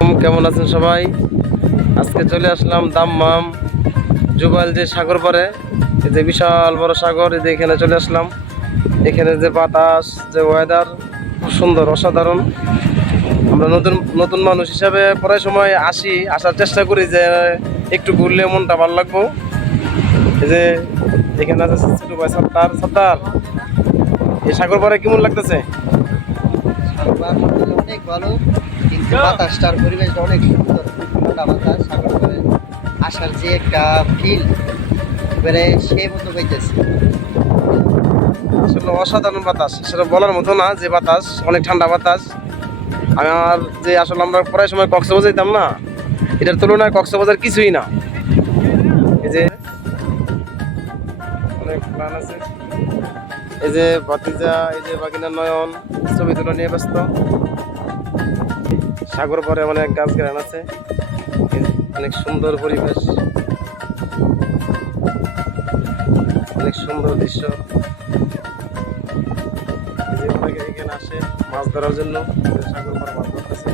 কেমন আছেন সবাই? আজকে চলে আসলাম দাম্মাম জুবাইল যে সাগর পারে, এই যে বিশাল বড় সাগর, এই যে এখানে চলে আসলাম। এখানে যে বাতাস, যে ওয়েদার খুব সুন্দর, অসাধারণ। আমরা নতুন নতুন মানুষ হিসাবে প্রায় সময় আসার চেষ্টা করি যে একটু ঘুরলে মনটা ভালো লাগবো। এই যে এখানে আছে ছোট ভাই সত্তার, এই সাগর পারে কেমন লাগতেছে? অনেক ভালো, কিন্তু বাতাসটার পরিবেশটা অনেক সুন্দর। ঠান্ডা বাতাস, সাগর করে আসার যে একটা ফিল এবারে সে মতো পাইতেছে। আসলে অসাধারণ বাতাস, সেটা বলার মতো না। যে বাতাস, অনেক ঠান্ডা বাতাস। আমার যে আসলে আমরা প্রায় সময় কক্সবাজার যেতাম না, এটার তুলনায় কক্সবাজার কিছুই না। এই যে অনেক প্ল্যান আছে। এই যে ভাতিজা, এই যে বাগিনা নয়ন ছবি তুলে নিয়ে ব্যস্ত। সাগর পরে অনেক গাছ গান আছে, অনেক সুন্দর পরিবেশ, অনেক সুন্দর দৃশ্য। এই যে অনেকে এখানে আসে মাছ ধরার জন্য, সাগর পার মাছ ধরতেছে।